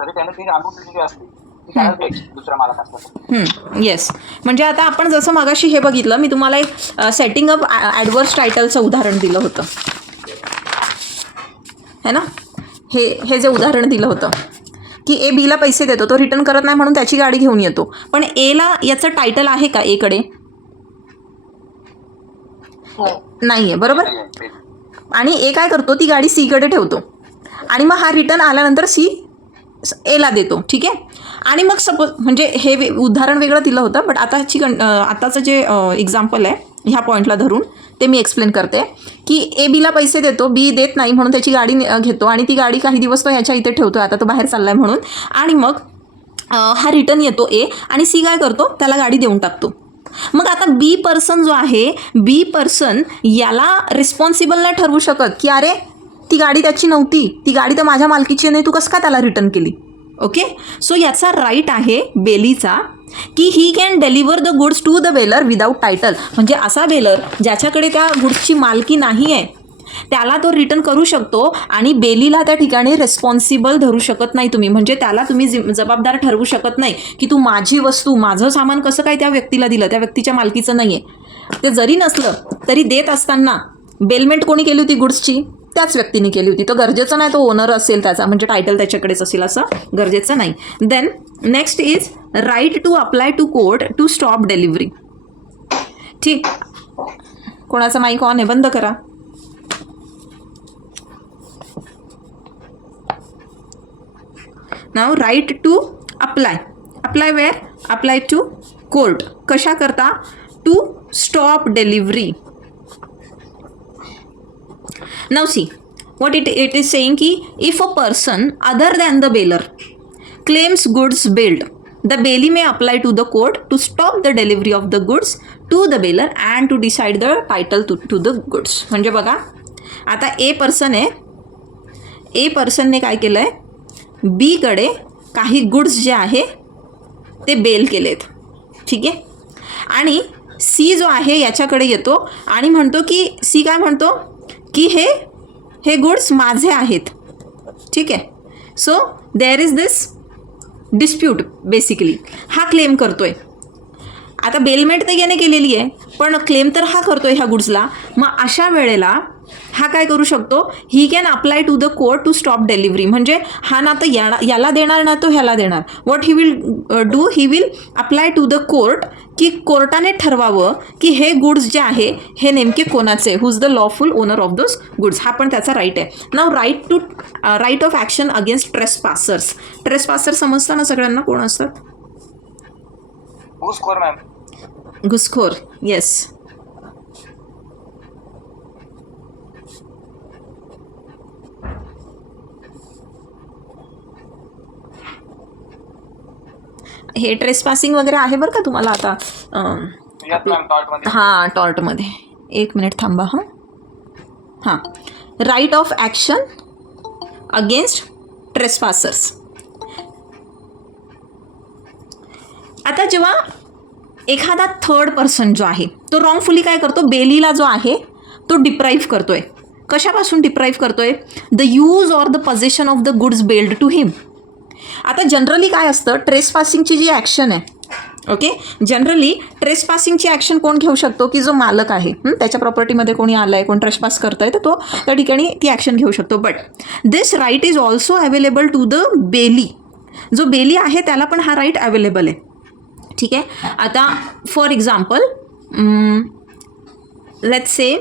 तरी त्याने ती आणून दिलेली असते, दुसऱ्या मालक असतात. येस, म्हणजे आता आपण जसं मगाशी हे बघितलं, मी तुम्हाला एक सेटिंग अप ॲडवर्स टायटलचं उदाहरण दिलं होतं है ना. हे जे उदाहरण दिलं होतं की ए बीला पैसे देतो, तो रिटर्न करत नाही म्हणून त्याची गाडी घेऊन येतो, पण एला याचं टायटल आहे का एकडे, नाही आहे, बरोबर. आणि ए काय करतो, ती गाडी सीकडे ठेवतो आणि मग हा रिटर्न आल्यानंतर सी एला देतो, ठीक आहे. आणि मग सपोज म्हणजे हे उदाहरण वेगळं दिलं होतं, बट आताचं जे एक्झाम्पल आहे ह्या पॉईंटला धरून ते मी एक्सप्लेन करते की ए बीला पैसे देतो, बी देत नाही म्हणून त्याची गाडी घेतो आणि ती गाडी काही दिवस तो ह्याच्या इथे ठेवतो, आता तो बाहेर चालला आहे म्हणून. आणि मग हा रिटर्न येतो ए आणि सी काय करतो, त्याला गाडी देऊन टाकतो. मग आता बी पर्सन जो आहे, बी पर्सन याला रिस्पॉन्सिबल नाही ठरवू शकत की अरे ती गाडी त्याची नव्हती, ती गाडी तर माझ्या मालकीची नाही, तू कसं का त्याला रिटर्न केली. ओके, सो याचा राईट आहे बेलीचा की he can deliver the goods to the bailor without title. म्हणजे असा बेलर ज्याच्याकडे त्या गुड्सची मालकी नाही आहे त्याला तो रिटर्न करू शकतो आणि बेलीला त्या ठिकाणी रिस्पॉन्सिबल धरू शकत नाही तुम्ही. म्हणजे त्याला तुम्ही जबाबदार ठरवू शकत नाही की तू माझी वस्तू, माझं सामान कसं काय त्या व्यक्तीला दिलं, त्या व्यक्तीच्या मालकीचं नाही आहे. ते जरी नसलं तरी देत असताना बेलमेंट कोणी केली होती गुड्सची, त्याच व्यक्तीने केली होती. तो गरजेचं नाही तो ओनर असेल त्याचा, म्हणजे टायटल त्याच्याकडेच असेल असं गरजेचं नाही. Then next is right to apply to court to stop delivery. ठीक, कोणाचा माईक ऑन आहे, बंद करा. Now right to apply where, apply to court. कशा करता, to stop delivery. Now see what it is saying ki if a person other than the baler claims goods billed, the bailee may apply to the court to stop the delivery of the goods to the baler and to decide the title to the goods. म्हणजे बघा आता a person आहे, ए पर्सनने काय केलं आहे, बी कडे काही goods जे आहे ते बेल केलेत. ठीक आहे. आणि सी जो आहे याच्याकडे येतो आणि म्हणतो की सी काय म्हणतो की हे गुड्स माझे आहेत. ठीक आहे. So there is this dispute basically. हा क्लेम करतोय. आता बेलमेट तर याने केलेली आहे, पण क्लेम तर हा करतोय ह्या गुड्सला. मग अशा वेळेला हा काय करू शकतो, he can apply to the court to stop delivery. म्हणजे हा ना तर याला देणार ना तो ह्याला देणार. What he will do, he will apply to the court, की कोर्टाने ठरवावं की हे गुड्स जे आहे हे नेमके कोणाचे, who is the lawful owner of those goods. हा पण त्याचा राईट आहे. Now right of action against trespassers. Trespasser समजतं ना सगळ्यांना कोण असतात? घुसखोर मॅम. घुसखोर. येस. हे ट्रेसपासिंग वगैरे आहे बरं का तुम्हाला आता. हां, टॉर्टमध्ये. 1 मिनिट थांबा. हां, राईट ऑफ ॲक्शन अगेन्स्ट ट्रेसपासर्स. आता जेव्हा एखादा थर्ड पर्सन जो आहे तो रॉंगफुली काय करतो, बेलीला जो आहे तो डिप्राईव्ह करतोय. कशापासून डिप्राईव्ह करतोय? The use or the possession of the goods bailed to him. आता जनरली काय असतं, ट्रेसपासिंगची जी ॲक्शन आहे, ओके, जनरली ट्रेसपासिंगची ॲक्शन कोण घेऊ शकतो, की जो मालक आहे, त्याच्या प्रॉपर्टीमध्ये कोणी आलं आहे, कोण ट्रेसपास करत आहे, तर तो त्या ठिकाणी ती ॲक्शन घेऊ शकतो. But this right is also available to the bailee. जो बेली आहे त्याला पण हा राईट अवेलेबल आहे. ठीक आहे. आता फॉर एक्झाम्पल लेट्स से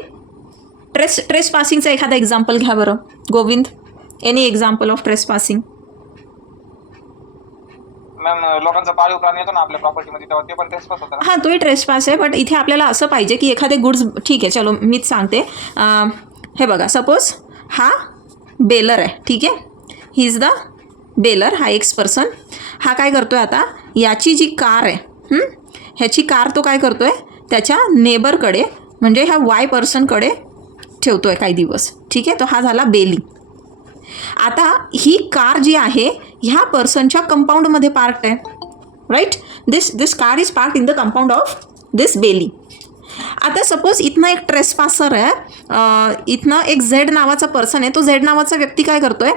ट्रेसपासिंगचं एखादा एक्झाम्पल घ्या बरं Govind. Any example of trespassing? Ma'am, लोकांचा पाळीव प्राणी येतो ना आपल्या प्रॉपर्टीमध्ये, तेव्हा ते पण ट्रेसपास होतं. हां, तोही ट्रेसपास आहे. बट इथे आपल्याला असं पाहिजे की एखादे गुड्स, ठीक आहे चलो मीच सांगते. हे बघा, सपोज हा बेलर आहे. ठीक आहे. ही इज द बेलर. हा एक्स पर्सन. हा काय करतोय, आता याची जी कार आहे, ह्याची कार तो काय करतोय, त्याच्या नेबरकडे म्हणजे ह्या वाय पर्सनकडे ठेवतोय काही दिवस. ठीक आहे. तो हा झाला बेली. आता ही कार जी आहे ह्या पर्सनच्या कंपाऊंडमध्ये पार्क्ड आहे. Right. This car is park in the compound of this bailee. आता सपोज इथनं एक ट्रेसपासर आहे, इथनं एक झेड नावाचा पर्सन आहे. तो झेड नावाचा व्यक्ती काय करतोय,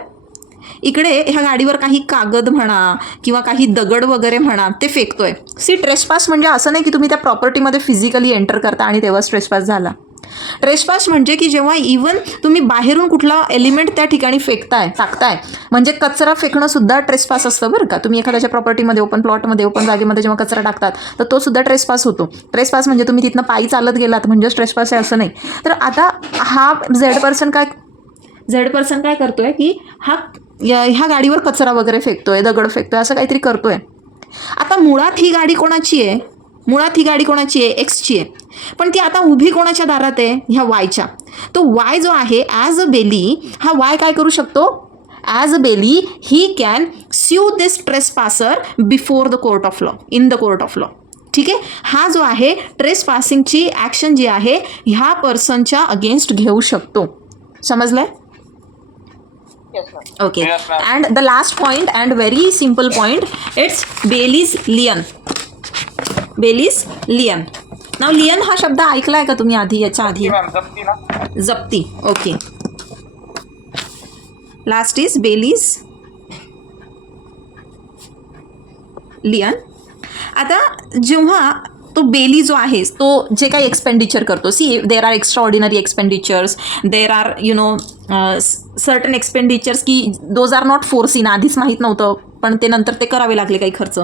इकडे ह्या गाडीवर काही कागद म्हणा किंवा काही दगड वगैरे म्हणा ते फेकतोय. सी, ट्रेसपास म्हणजे असं नाही की तुम्ही त्या प्रॉपर्टीमध्ये फिजिकली एंटर करता आणि तेव्हाच ट्रेसपास झाला. ट्रेसपास म्हणजे की जेव्हा इवन तुम्ही बाहेरून कुठला एलिमेंट त्या ठिकाणी टाकताय, म्हणजे कचरा फेकणं सुद्धा ट्रेसपास असतं बरं का. तुम्ही एखाद्याच्या प्रॉपर्टीमध्ये, ओपन प्लॉटमध्ये, ओपन जागेमध्ये जेव्हा कचरा टाकतात तर तो सुद्धा ट्रेसपास होतो. ट्रेसपास म्हणजे तुम्ही तिथनं पायी चालत गेलात म्हणजेच ट्रेसपास आहे असं नाही. तर आता हा झेड पर्सन काय करतोय की ह्या गाडीवर कचरा वगैरे फेकतोय, दगड फेकतोय, असं काहीतरी करतोय. आता मुळात ही गाडी कोणाची आहे, एक्सची आहे. पण ती आता उभी कोणाच्या दारात आहे, ह्या वायच्या. तो वाय जो आहे ॲज अ बेली, हा वाय काय करू शकतो, as a bailee he can sue this trespasser before the court of law, in the court of law. ठीक आहे. हा जो आहे ट्रेसपासिंगची ॲक्शन जी आहे ह्या पर्सनच्या अगेन्स्ट घेऊ शकतो. समजलंय? Okay. Yes, ma'am. And the last point and very simple point, it's Bailey's lien. Bailey's lien. Now lien हा शब्द ऐकलाय का तुम्ही आधी, याच्या आधी? मॅम, जप्ती ना. जप्ती. Okay. Last is Bailey's lien. आता जेव्हा तो बेली जो आहे तो जे काही एक्सपेंडिचर करतो, see there are extra ordinary expenditures, there are certain expenditures की दोज आर नॉट फोर्सिन. आधीच माहीत नव्हतं पण ते नंतर ते करावे लागले काही खर्च.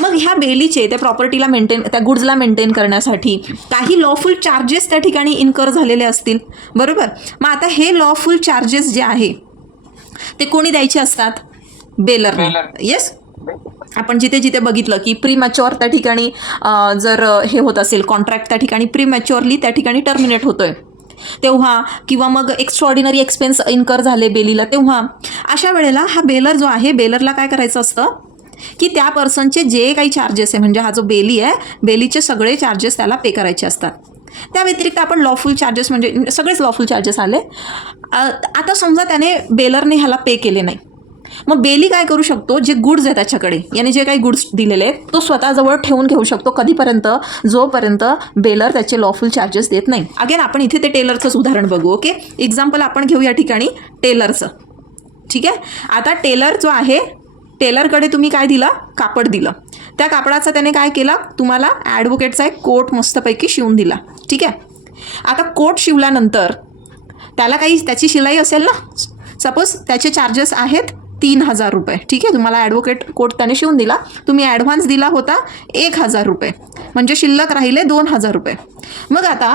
मग ह्या बेलीचे त्या प्रॉपर्टीला त्या गुड्सला मेंटेन करण्यासाठी काही लॉफुल चार्जेस त्या ठिकाणी इन्कर झालेले असतील, बरोबर. मग आता हे लॉफुल चार्जेस जे आहे ते कोणी द्यायचे असतात, बेलरने. येस. आपण जिथे बघितलं की प्रीमॅच्युअर त्या ठिकाणी जर हे होत असेल, कॉन्ट्रॅक्ट त्या ठिकाणी प्रीमॅच्युअरली त्या ठिकाणी टर्मिनेट होतोय तेव्हा, किंवा मग एक्स्ट्राऑर्डिनरी एक्सपेन्स इन्कर झाले बेलीला तेव्हा, अशा वेळेला हा बेलर जो आहे, बेलरला काय करायचं असतं की त्या पर्सनचे जे काही चार्जेस आहे, म्हणजे हा जो बेली आहे बेलीचे सगळे चार्जेस त्याला पे करायचे असतात. त्या व्यतिरिक्त आपण लॉफुल चार्जेस म्हणजे सगळेच लॉफुल चार्जेस आले. आता समजा त्याने बेलरने ह्याला पे केले नाही, मग बेली काय करू शकतो, जे गुड्स आहे त्याच्याकडे, याने जे काही गुड्स दिलेले आहेत तो स्वतःजवळ ठेवून घेऊ शकतो. कधीपर्यंत, जोपर्यंत बेलर त्याचे लॉफुल चार्जेस देत नाही. अगेन आपण इथे ते टेलरचंच उदाहरण बघू. ओके, एक्झाम्पल आपण घेऊ या ठिकाणी टेलरचं. ठीक आहे, आता टेलर जो आहे, टेलरकडे तुम्ही काय दिलं, कापड दिलं. त्या कापडाचा त्याने काय केला, तुम्हाला ॲडव्होकेटचा एक कोट मस्तपैकी शिवून दिला. ठीक आहे, आता कोट शिवल्यानंतर त्याला काही त्याची शिलाई असेल ना. सपोज त्याचे चार्जेस आहेत 3,000 रुपये. ठीक आहे, तुम्हाला ॲडव्होकेट कोट त्याने शिवून दिला, तुम्ही ॲडव्हान्स दिला होता 1,000 रुपये, म्हणजे शिल्लक राहिले 2,000 रुपये. मग आता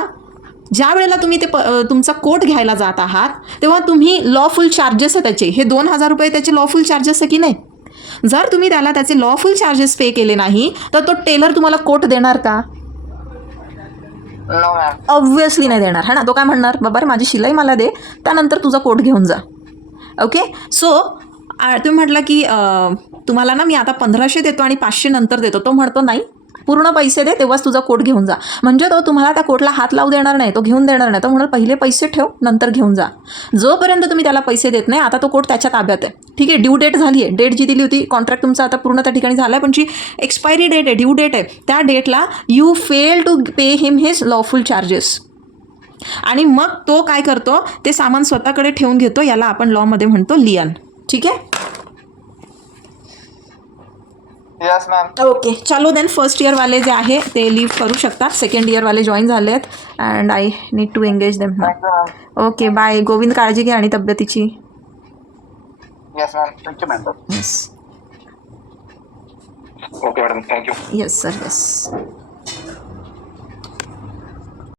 ज्या वेळेला तुम्ही ते तुमचा कोट घ्यायला जात आहात, तेव्हा तुम्ही लॉफुल चार्जेस आहे त्याचे, हे 2,000 रुपये त्याचे लॉफुल चार्जेस आहे की नाही. जर तुम्ही त्याला त्याचे लॉफुल चार्जेस पे केले नाही तर तो टेलर तुम्हाला कोट देणार का? ऑब्व्हियसली नाही देणार, है ना. तो काय म्हणणार, बाबा रे माझी शिलाई मला दे, त्यानंतर तुझा कोट घेऊन जा. ओके, सो तुम्ही म्हटलं की तुम्हाला ना मी आता 1,500 देतो आणि 500 नंतर देतो. तो म्हणतो नाही, पूर्ण पैसे दे तेव्हाच तुझा कोट घेऊन जा. म्हणजे तो तुम्हाला त्या कोटला हात लावू देणार नाही, तो घेऊन देणार नाही. तो म्हणाल पहिले पैसे ठेव, नंतर घेऊन जा. जोपर्यंत तुम्ही त्याला पैसे देत नाही, आता तो कोट त्याच्या ताब्यात आहे. ठीक आहे, ड्यू डेट झाली आहे, डेट जी दिली होती, कॉन्ट्रॅक्ट तुमचा आता पूर्ण त्या ठिकाणी झाला आहे, पण जी एक्सपायरी डेट आहे, ड्यू डेट आहे, त्या डेटला you fail to pay him his lawful charges. आणि मग तो काय करतो, ते सामान स्वतःकडे ठेवून घेतो. याला आपण लॉमध्ये म्हणतो लियन. ठीक आहे, यस मॅम. ओके, चलो देन फर्स्ट इयर वाले जे आहे ते लिव्ह करू शकतात. सेकंड इयर वाले जॉईन झाले आहेत and I need to engage them. Okay, bye. Govind, काळजी घे आणि तब्येतीची. Yes ma'am, thank you ma'am. Yes, okay madam, thank you. Yes sir, yes.